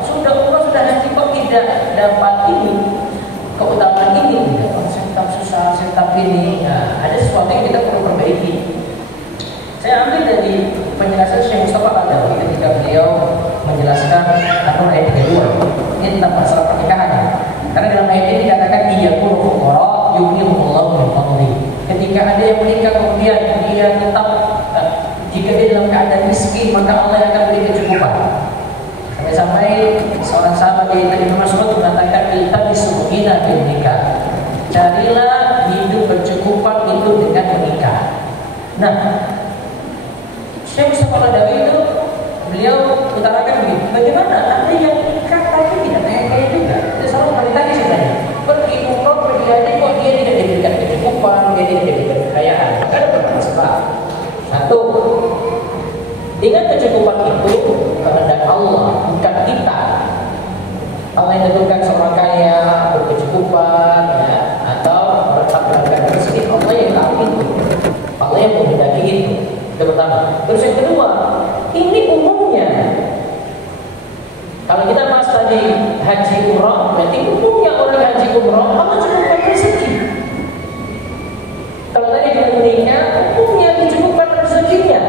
sudah umrah sudah haji kok tidak dapat ini keutamaan ini, tidak tetap susah, tetap ini. Nah, ada sesuatu yang kita perlu perbaiki. Saya ambil dari penjelasan Syekh Mustafa Al-Adawi ketika beliau menjelaskan tentang ayat 32. Ini tentang masalah pernikahan. Karena dalam ayat ini dikatakan iyyakum fuqara yughnihumullahu min fadli. Ketika ada yang menikah kemudian dia tetap jika dia dalam keadaan miskin, maka Allah akan beri kecukupan. Sampai seorang sahabat yaitu Ibnu Mas'ud mengatakan iltabisul ghina bil nikah. Carilah hidup bercukupan itu dengan menikah. Nah, Syekh Mustafa Al-Adawi itu beliau utarakan begini, bagaimana ada yang nikah tapi tidak kaya juga. Itu selalu bertanya sebenarnya, pergi umroh, pergi haji kok dia tidak diberikan kecukupan, dia tidak diberikan kekayaan. Maka ada beberapa sebab. Satu, dengan kecukupan itu kehendak Allah, bukan kita. Allah yang tentukan seorang kaya berkecukupan, ya, atau berkah rezeki. Allah yang tahu itu, Allah yang menghendaki itu. Itu pertama. Terus yang kedua, ini umumnya. Kalau kita bahas tadi haji umrah, berarti umumnya orang haji umrah Allah cukupkan rezeki. Kalau tadi kita menikah, umumnya dicukupkan rezekinya.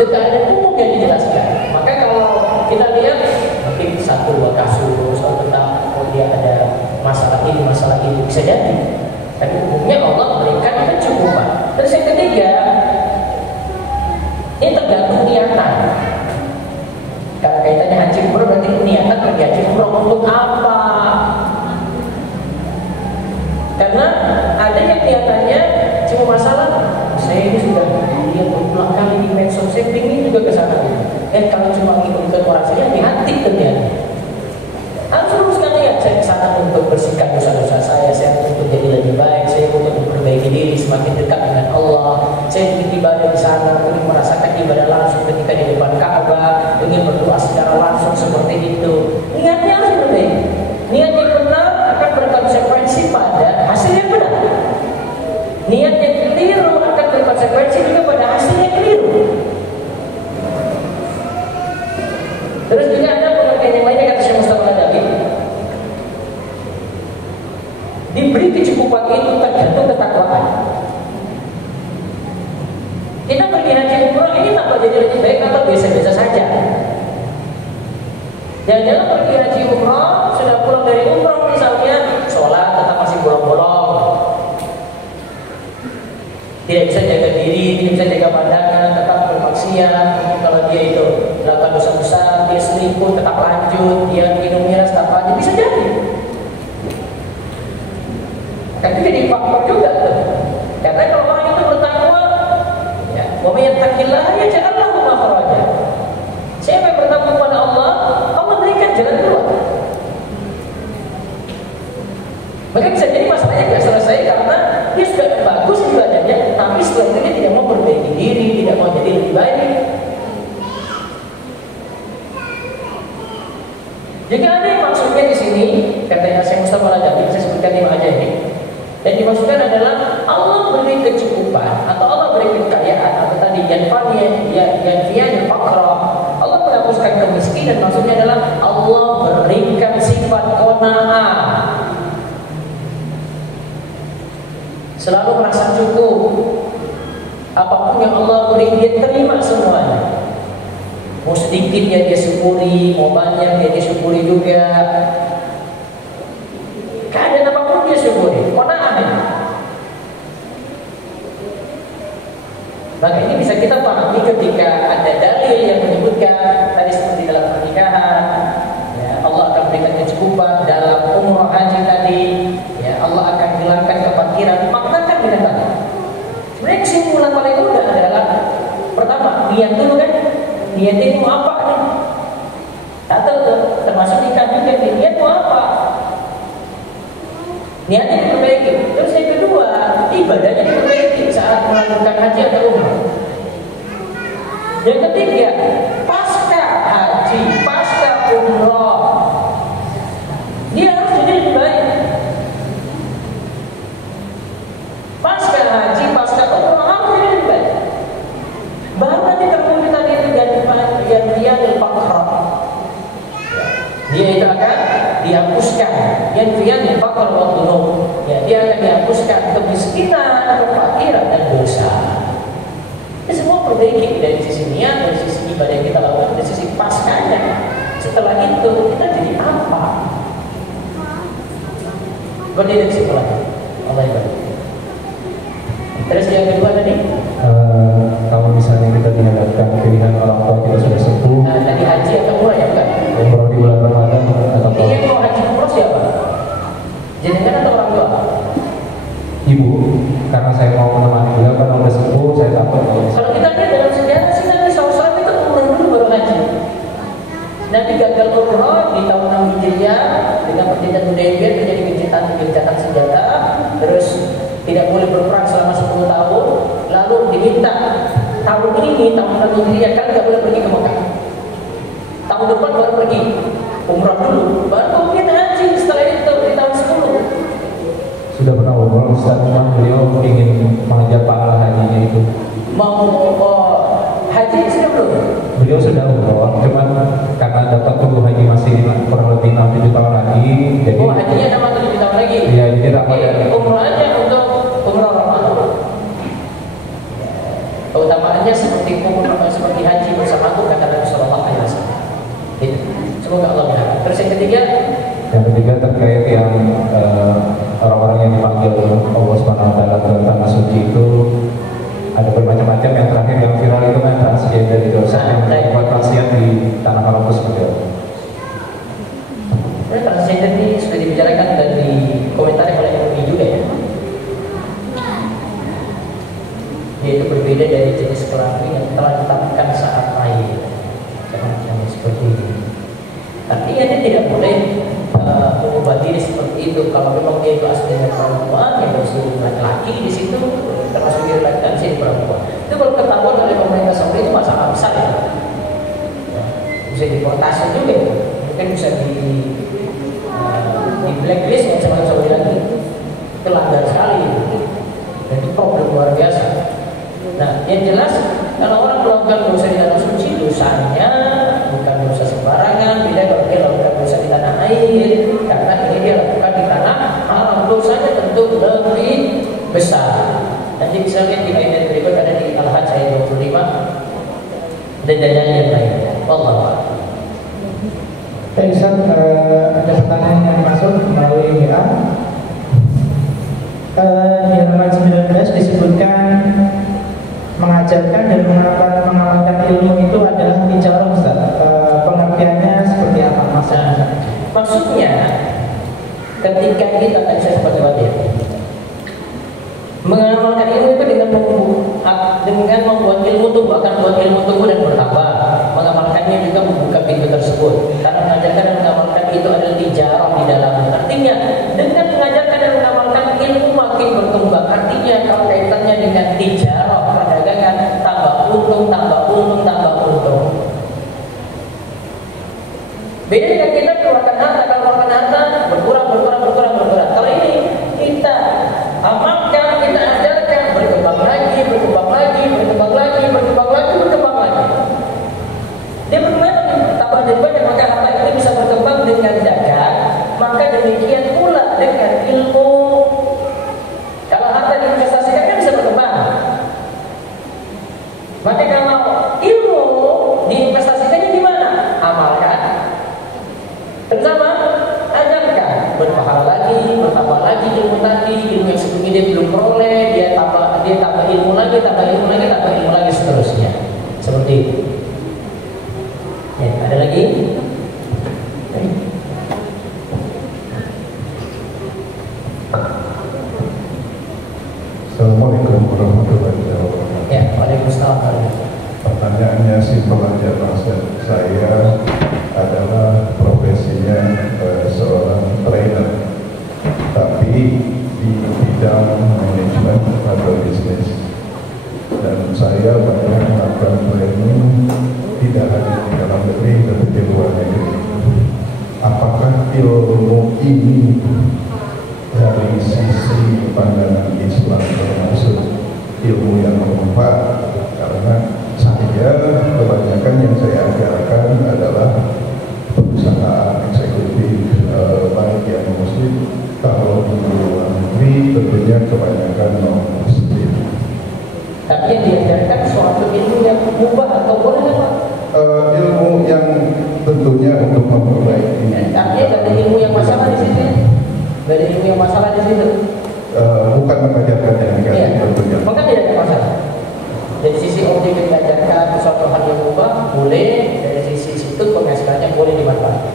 Tidak ada umum yang dijelaskan. Maka kalau kita lihat mungkin satu dua kasus tentang dia ada masalah ini bisa jadi. Tapi umumnya Allah berikan kecukupan. Terus yang ketiga, ini tergantung niatan. Kalau kaitannya haji umroh berarti niatan pergi haji umroh untuk apa? Karena ada yang niatannya cuma masalah saya ini sudah lihat berulang kali di medsos, saya ingin juga ke sana. Kalau cuma ngikut orang saya hati-hati ternyata. Harus luruskan niat, saya ke sana untuk bersihkan dosa-dosa saya untuk jadi lebih baik, saya untuk memperbaiki diri semakin dekat dengan Allah. Saya ingin ibadah di sana, ingin merasakan ibadah langsung ketika di depan Ka'bah, ingin berdoa secara langsung seperti itu. Niatnya harus benar. Niat yang benar akan berkonsekuensi pada hasil yang benar. Niat yang keliru akan berkonsekuensi juga pada hasil yang keliru. Terus juga ada pengertian yang lainnya kata Syekh Mustafa Al-Adawi, diberi kecukupan itu tergantung ketakwaan. Kita pergi haji umrah ini tak jadi lebih baik atau biasa-biasa saja. Jangan-jangan pergi haji umrah, sudah pulang dari umrah misalnya, sholat tetap masih bolong-bolong, tidak bisa jaga diri, tidak bisa jaga pandangan, tetap bermaksiat. Mungkin kalau dia itu melakukan dosa besar, dia selingkuh tetap lanjut, dia minum miras tetap lanjut, bisa jadi. Kan itu jadi faktor juga tuh. Karena kalau orang itu bertakwa, ya, wa may yattaqillaha yaj'al lahu makhraja. Siapa yang bertakwa kepada Allah, Allah berikan jalan keluar. Maka bisa jadi masalahnya tidak selesai karena dia sudah bagus ibadahnya, tapi setelah itu dia tidak mau perbaiki diri, tidak mau jadi lebih baik. Jika ada yang maksudnya di sini, katanya Syekh Mustafa Al-Adawi, saya sebutkan 5 aja ini. Dan dimaksudkan adalah Allah beri kecukupan atau Allah beri kekayaan atau tadi yanfiyan faqra. Allah menghapuskan kemiskinan, maksudnya adalah Allah berikan sifat qanaah. Selalu merasa cukup. Apapun yang Allah beri dia terima semuanya. Mau sedikit ya dia syukuri, mau banyak ya dia syukuri juga. Keadaan apapun dia syukuri, qanaah. Maka ini bisa kita pahami ketika ada dalil yang menyebutkan tadi seperti dalam pernikahan, ya, Allah akan berikan kecukupan, dalam umrah haji tadi, ya, Allah akan hilangkan kefakiran. Maknakan dengan tadi. Sebenarnya kesimpulan paling mudah adalah pertama niat dulu kan, niatnya mau apa nih? Atau termasuk nikah juga nih, niat mau apa? Niatnya diperbaiki. Terus yang kedua, ibadahnya diperbaiki saat melakukan haji atau umrah. Yang ketiga, pasca haji, pasca umrah, dia harus jadi lebih baik. Pasca haji, pasca umrah harus jadi lebih baik. Baru nanti terwujud tadi itu dia al-faqra. Dia itu akan dihapuskan yanfiyan faqr wa dhunub. Ya, dia akan dihapuskan kemiskinan, kefakiran dan dosa. Ini semua perbaiki dari sisi niat, dari sisi ibadah yang kita lakukan, dari sisi paskanya. Setelah itu kita jadi apa? Berdiri kesimpulannya. Allah ibadah. Terus yang kedua tadi, kalau misalnya kita dihadapkan pilihan orang tua kita sudah sepuh, tadi haji atau umrah ya kan? umroh di bulan Ramadan atau Iya, kalau haji umrah siapa? Jenengan atau orang tua? ibu, karena saya mau menemani beliau karena udah sepuh, saya takut Kalau kita lihat dalam sejarah sih Nabi SAW itu umrah dulu baru haji. Nabi gagal umrah di tahun 6 Hijriah dengan perjanjian Hudaybiyah terjadi gencatan senjata, terus tidak boleh berperang selama 10 tahun, lalu diminta tahun ini, tahun 6 Hijriah kan tidak boleh pergi ke Mekah. Tahun depan baru pergi umrah dulu, baru kemudian haji setelah itu di tahun 10. sudah pernah umroh, Ustaz, memang beliau ingin mengejar pahala hajinya itu. Mau haji sudah belum? Beliau sudah umroh, cuman karena dapat tunggu haji masih kurang lebih 6-7 tahun lagi, jadi Hajinya sama 7 tahun lagi. Iya, jadi Ramadan. Umrahnya untuk umrah Ramadan. Keutamaannya seperti haji bersamaku kata Nabi Sallallahu Alaihi Wasallam. Itu. Semoga Allah berkati. Terus yang ketiga terkait yang orang-orang yang dipanggil Allah Subhanahu Wa Taala dalam tanah suci itu ada bermacam-macam. Yang terakhir yang viral itu kan transgender itu, yang membuat maksiat di tanah haram tersebut. Transgender ini sudah dibicarakan dan dikomentari oleh MUI juga ya. Yaitu berbeda dari jenis kelamin yang telah ditetapkan saat lahir. Jangan seperti ini. Artinya dia tidak boleh mengubah diri seperti itu. Kalau memang dia itu aslinya perempuan, yang harus jadi laki-laki di situ, termasuk diri laki-laki jadi perempuan. Itu kalau ketahuan oleh pemerintah Saudi itu masalah besar ya. Bisa deportasi juga, mungkin bisa di blacklist yang sama Saudi lagi. Itu langgar sekali. Dan itu problem luar biasa. Nah, yang jelas kalau orang melakukan dosa di tanah suci, dosanya bukan dosa sembarangan, beda kalau dia melakukan dosa di tanah air, karena ini dia lakukan di tanah haram, dosanya tentu lebih besar. Nanti bisa lihat di ayat berikut ada di Al-Hajj ayat 25 dan dalil yang lain. Wallahu a'lam. Baik, Ustaz, ada pertanyaan yang masuk melalui WA. Di halaman 19 disebutkan mengajarkan dan mengamalkan ilmu itu adalah tijarah, Ustaz. Pengertiannya seperti apa, Mas? Maksudnya ketika kita tadi saya sempat lewat ya, mengamalkan ilmu itu dengan membuat ilmu tumbuh, akan membuat ilmu tumbuh dan bertambah. Mengamalkannya juga membuka pintu tersebut. Karena mengajarkan dan mengamalkan itu adalah tijarah di dalamnya. Artinya dengan mengajarkan dan mengamalkan ilmu makin berkembang. Artinya kalau kaitannya dengan tijarah, perdagangan, tambah untung, tambah untung, tambah untung. Beda dengan kita keluarkan harta. Kalau keluarkan harta berkurang. Kalau ini kita amalkan, kita ajarkan, berkembang lagi. Dia berkembang tambah jadi banyak, maka harta itu bisa berkembang dengan zakat. Maka demikian pula dengan ilmu. Kalau harta diinvestasikan kan bisa berkembang. Maka kalau ilmu diinvestasikannya di mana? Amalkan. Bersama ajarkan, berpahala lagi, bertambah lagi ilmu tadi, ilmu yang sebelumnya dia belum peroleh, dia tambah ilmu lagi, tambah ilmu lagi seterusnya. Seperti itu. Ya, ada lagi? Assalamualaikum warahmatullahi wabarakatuh. Ya, waalaikumsalam. Pertanyaannya simpel aja, Mas. Saya adalah profesinya seorang trainer, tapi di bidang manajemen atau bisnis. Dan saya banyak melakukan training tidak hanya di dalam negeri tapi di luar negeri. Apakah ilmu ini dari sisi pandangan Islam termasuk ilmu yang bermanfaat? Karena saya kebanyakan yang saya ajarkan adalah perusahaan eksekutif baik yang muslim, kalau di luar negeri tentunya kebanyakan non muslim. Tapi yang diajarkan suatu ilmu yang mubah atau boleh apa? Ilmu yang tentunya untuk memperbaiki. Artinya gak ada ilmu yang masalah di situ. Gak ada ilmu yang masalah di situ. Bukan mengajarkan yang negatif tentunya. Maka tidak ada masalah. Dari sisi objek yang diajarkan suatu hal yang mubah boleh, dari sisi situ penghasilannya boleh dimanfaatkan.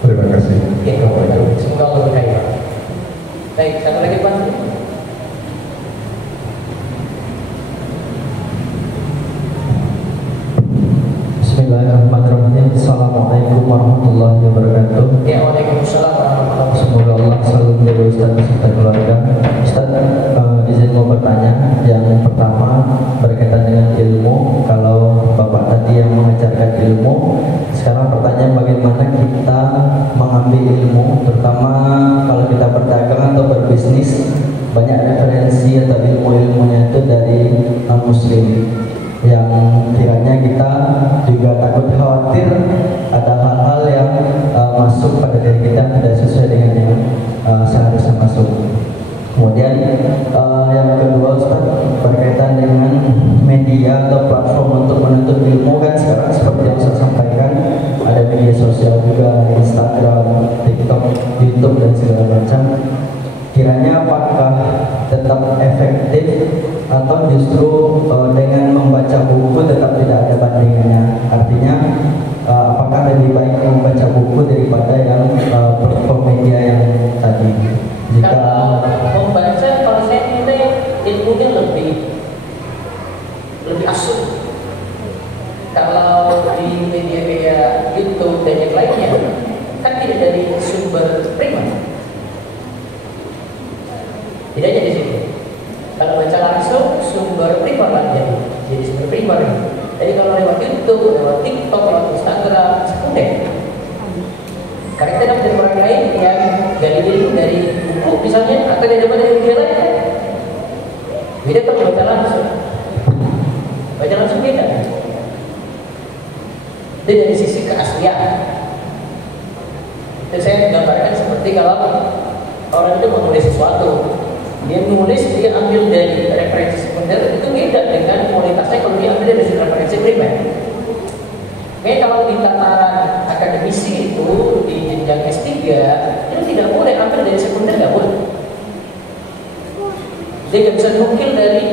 Terima kasih. Semoga Allah berkaya. Baik, satu lagi Pak. Bismillahirrahmanirrahim. Assalamualaikum warahmatullahi wabarakatuh. Ya, waalaikumsalam warahmatullahi wabarakatuh. Semoga Allah selalu menjaga Ustaz beserta keluarga. Ustaz, izin mau bertanya. Yang pertama berkaitan dengan ilmu. Kalau Bapak tadi yang mengajarkan ilmu, sekarang pertanyaan bagaimana kita mengambil ilmu, terutama kalau kita berdagang atau berbisnis, banyak referensi atau ilmu-ilmunya itu dari non-muslim, yang kiranya kita juga takut khawatir ada hal-hal yang masuk pada diri kita tidak sesuai dengan yang seharusnya masuk. Kemudian yang kedua Ustaz, berkaitan dengan media atau platform untuk menuntut ilmu, kan sekarang seperti yang Ustaz sampaikan ada media sosial juga, Instagram, TikTok, YouTube dan segala macam. Kiranya apakah tetap efektif atau justru dengan membaca buku tetap tidak ada bandingannya? Artinya apakah lebih baik membaca buku daripada yang platform media yang tadi? Kalau membaca, kalau saya nilai ilmunya lebih asli. Kalau di media YouTube dan yang lainnya kan tidak dari sumber primer. Tidak aja di situ. Kalau baca langsung sumber primer lah jadi sumber primer. Jadi kalau lewat YouTube, lewat TikTok, lewat Instagram, sekunder. Karena kita dapat dari orang lain yang dari buku misalnya, atau dari media lain kan? Beda kalau baca langsung. Baca langsung beda. Itu dari sisi keaslian. Itu saya gambarkan seperti kalau orang itu menulis sesuatu, dia menulis, dia ambil dari referensi sekunder, itu beda dengan kualitasnya kalau dia ambil dari referensi primer. Kalau di tataran akademisi itu ketiga itu tidak boleh ambil dari sekunder, nggak boleh. Dia nggak bisa nukil dari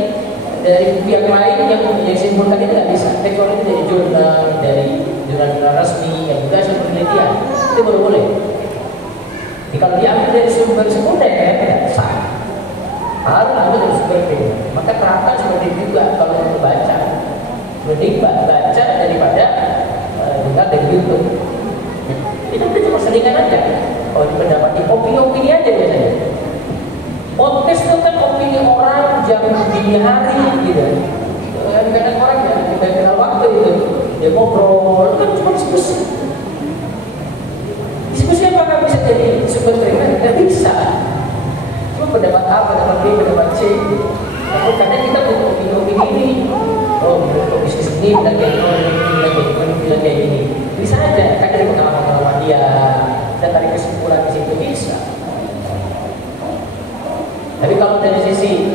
pihak lain yang simpulkan itu nggak bisa. Kecuali dari jurnal resmi yang juga hasil penelitian itu baru boleh. Jadi kalau diambil dari sumber sekunder tidak sah. Harus ambil dari sumber primer. Maka terapkan seperti itu juga kalau untuk baca. Mending baca daripada dengar dari YouTube. Itu cuma selingan aja. Kalau dipendapati opini aja biasanya. Podcast itu kan opini orang jam dini hari gitu. Kadang-kadang orang ya kita kenal waktu itu dia ngobrol, itu kan cuma diskusi. Diskusi apa nggak bisa jadi sumber primer? Nggak bisa. Cuma pendapat A, pendapat B, pendapat C. Tapi kadang kita butuh opini ini. Oh, untuk bisnis ini bilang kayak ini, bilang kayak ini. Bisa aja. Kan dari pengalaman dia dan tarik kesimpulan di situ bisa. Tapi kalau dari sisi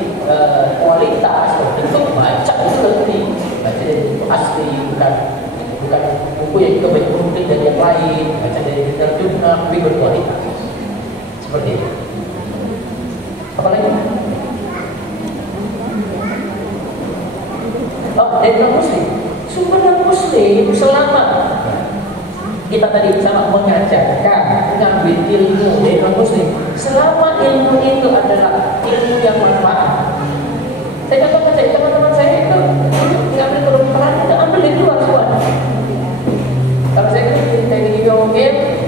kualitas, itu baca itu lebih baca dari buku asli, bukan buku yang juga banyak mungkin dari yang lain, baca dari jurnal lebih berkualitas. Seperti itu. Apa lagi? Oh, dari non-muslim. Sumber non-muslim selama kita tadi sama mengajarkan, mengambil ilmu dari non-muslim, selama ilmu itu adalah ilmu yang manfaat. Saya contohkan saja teman-teman saya itu mengambil kedokteran itu ambil dari luar semua. Kalau saya di teknik biologi,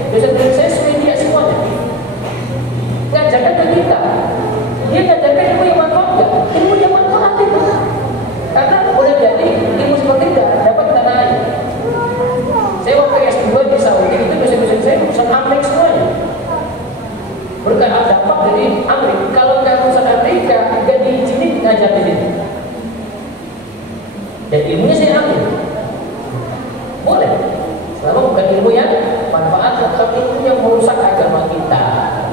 dosen-dosen saya Swedia semuanya. Ngajarkan ke kita, dia ngajarkan ilmu yang manfaat nggak? Ilmu yang manfaat itu. Karena boleh jadi ilmu seperti itu dapat tanah air. Saya waktu S2 di Saudi itu dosen-dosen saya lulusan Amerika semuanya. Berkat dapat dari Amerika. Kalau nggak lulusan Amerika, nggak diizinin ngajar di sini. Dan ilmunya saya ambil. Boleh. Selama bukan ilmu yang manfaat, tetapi ilmu yang merusak agama kita.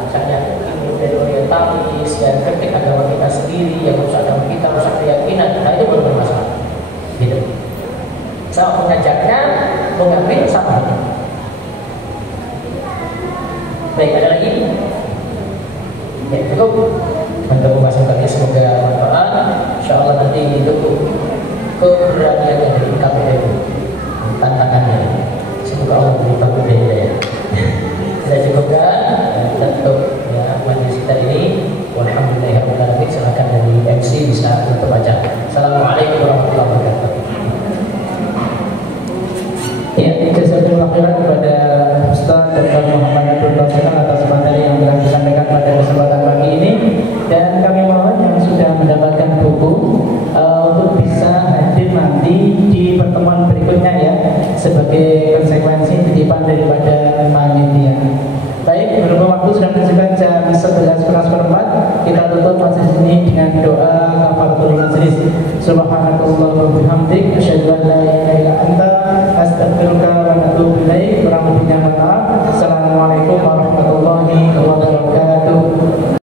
Misalnya ilmu dari orientalis dan kritik agama kita sendiri yang merusak agama kita, merusak keyakinan. Nah itu baru bermasalah. Gitu. Sama mengajarkan, mengambil sama. Baik, ada lagi? Ya cukup. Untuk pembahasan kali semoga bermanfaat. InsyaAllah nanti itu keberanian yang dari KPU tantangannya. Semoga Allah beri taufik dan hidayah. Kita cukupkan untuk majelis kita ini. Walhamdulillahirabbil alamin. Silakan dari MC bisa untuk baca. Assalamualaikum warahmatullahi wabarakatuh. Ya, jazakumullah khairan kepada Ustaz Dr. Muhammad Abdul Qasim atas materi yang telah disampaikan pada kesempatan pagi ini, dan kami mohon yang sudah mendapatkan buku untuk bisa hadir nanti di pertemuan berikutnya ya, sebagai konsekuensi titipan daripada panitia. Baik, berhubung waktu sudah menunjukkan jam 11:04, kita tutup majelis ini dengan doa kafaratul majelis. Subhanallah wa bihamdik, asyhadu an